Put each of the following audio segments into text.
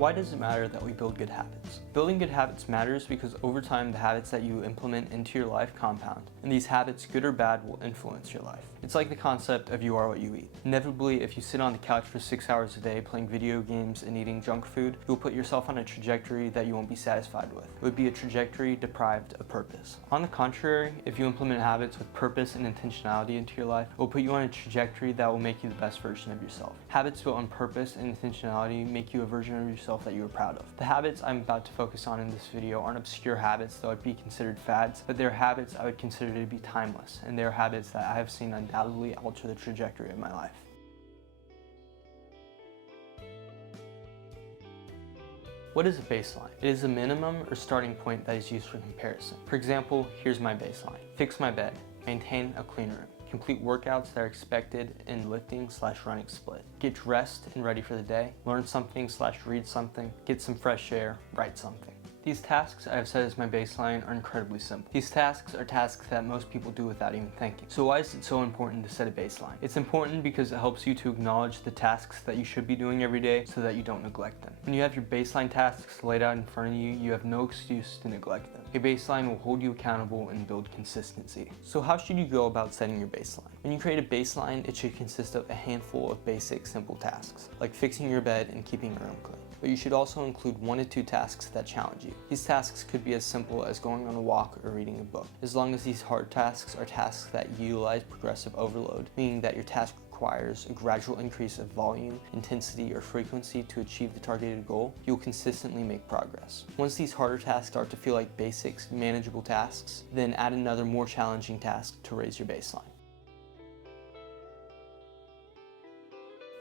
Why does it matter that we build good habits? Building good habits matters because over time the habits that you implement into your life compound, and these habits, good or bad, will influence your life. It's like the concept of you are what you eat. Inevitably, if you sit on the couch for 6 hours a day playing video games and eating junk food, you'll put yourself on a trajectory that you won't be satisfied with. It would be a trajectory deprived of purpose. On the contrary, if you implement habits with purpose and intentionality into your life, it will put you on a trajectory that will make you the best version of yourself. Habits built on purpose and intentionality make you a version of yourself that you are proud of. The habits I'm about to focus on in this video aren't obscure habits that would be considered fads, but they're habits I would consider to be timeless, and they're habits that I have seen undoubtedly alter the trajectory of my life. What is a baseline? It is a minimum or starting point that is used for comparison. For example, here's my baseline. Fix my bed, maintain a clean room, complete workouts that are expected in lifting/running split, get dressed and ready for the day, learn something/read something, get some fresh air, write something. These tasks I have set as my baseline are incredibly simple. These tasks are tasks that most people do without even thinking. So why is it so important to set a baseline? It's important because it helps you to acknowledge the tasks that you should be doing every day so that you don't neglect them. When you have your baseline tasks laid out in front of you, you have no excuse to neglect them. A baseline will hold you accountable and build consistency. So how should you go about setting your baseline? When you create a baseline, it should consist of a handful of basic, simple tasks, like fixing your bed and keeping your room clean. But you should also include 1 to 2 tasks that challenge you. These tasks could be as simple as going on a walk or reading a book, as long as these hard tasks are tasks that utilize progressive overload, meaning that your task requires a gradual increase of volume, intensity, or frequency to achieve the targeted goal, you'll consistently make progress. Once these harder tasks start to feel like basic, manageable tasks, then add another more challenging task to raise your baseline.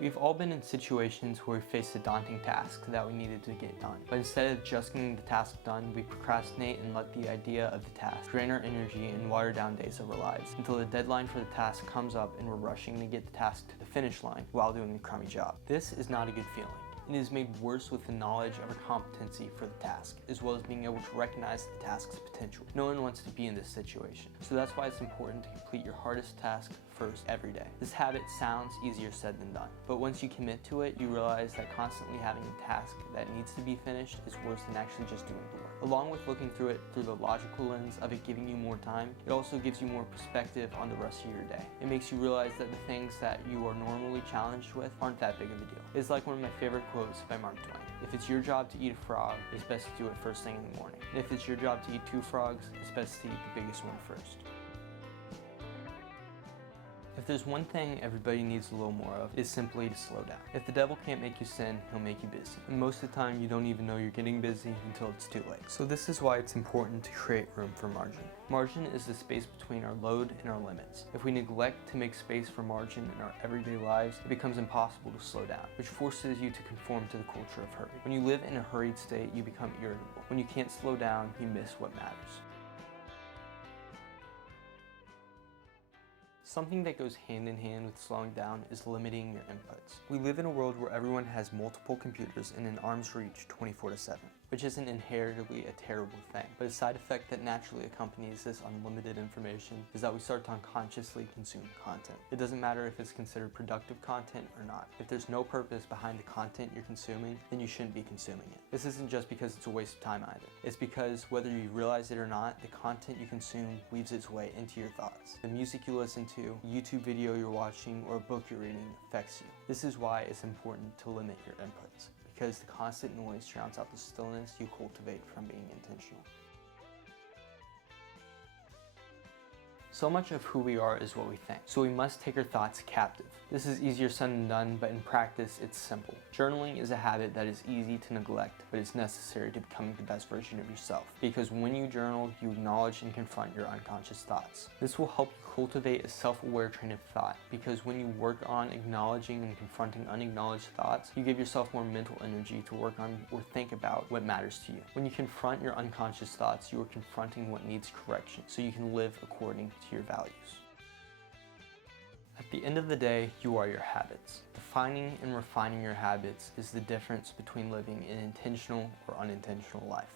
We've all been in situations where we faced a daunting task that we needed to get done. But instead of just getting the task done, we procrastinate and let the idea of the task drain our energy and water down days of our lives until the deadline for the task comes up and we're rushing to get the task to the finish line while doing a crummy job. This is not a good feeling. It is made worse with the knowledge of our competency for the task, as well as being able to recognize the task's potential. No one wants to be in this situation, so that's why it's important to complete your hardest task first every day. This habit sounds easier said than done, but once you commit to it, you realize that constantly having a task that needs to be finished is worse than actually just doing the work. Along with looking through it through the logical lens of it giving you more time, it also gives you more perspective on the rest of your day. It makes you realize that the things that you are normally challenged with aren't that big of a deal. It's like one of my favorite quotes by Mark Twain. If it's your job to eat a frog, it's best to do it first thing in the morning. And if it's your job to eat 2 frogs, it's best to eat the biggest one first. If there's one thing everybody needs a little more of, it's simply to slow down. If the devil can't make you sin, he'll make you busy. And most of the time, you don't even know you're getting busy until it's too late. So this is why it's important to create room for margin. Margin is the space between our load and our limits. If we neglect to make space for margin in our everyday lives, it becomes impossible to slow down, which forces you to conform to the culture of hurry. When you live in a hurried state, you become irritable. When you can't slow down, you miss what matters. Something that goes hand in hand with slowing down is limiting your inputs. We live in a world where everyone has multiple computers in an arm's reach 24/7, which isn't inherently a terrible thing, but a side effect that naturally accompanies this unlimited information is that we start to unconsciously consume content. It doesn't matter if it's considered productive content or not. If there's no purpose behind the content you're consuming, then you shouldn't be consuming it. This isn't just because it's a waste of time either. It's because whether you realize it or not, the content you consume weaves its way into your thoughts. The music you listen to, YouTube video you're watching, or a book you're reading affects you. This is why it's important to limit your inputs, because the constant noise drowns out the stillness you cultivate from being intentional. So much of who we are is what we think, so we must take our thoughts captive. This is easier said than done, but in practice, it's simple. Journaling is a habit that is easy to neglect, but it's necessary to becoming the best version of yourself, because when you journal, you acknowledge and confront your unconscious thoughts. This will help you cultivate a self-aware train of thought, because when you work on acknowledging and confronting unacknowledged thoughts, you give yourself more mental energy to work on or think about what matters to you. When you confront your unconscious thoughts, you are confronting what needs correction, so you can live according to your values. At the end of the day, you are your habits. Defining and refining your habits is the difference between living an intentional or unintentional life.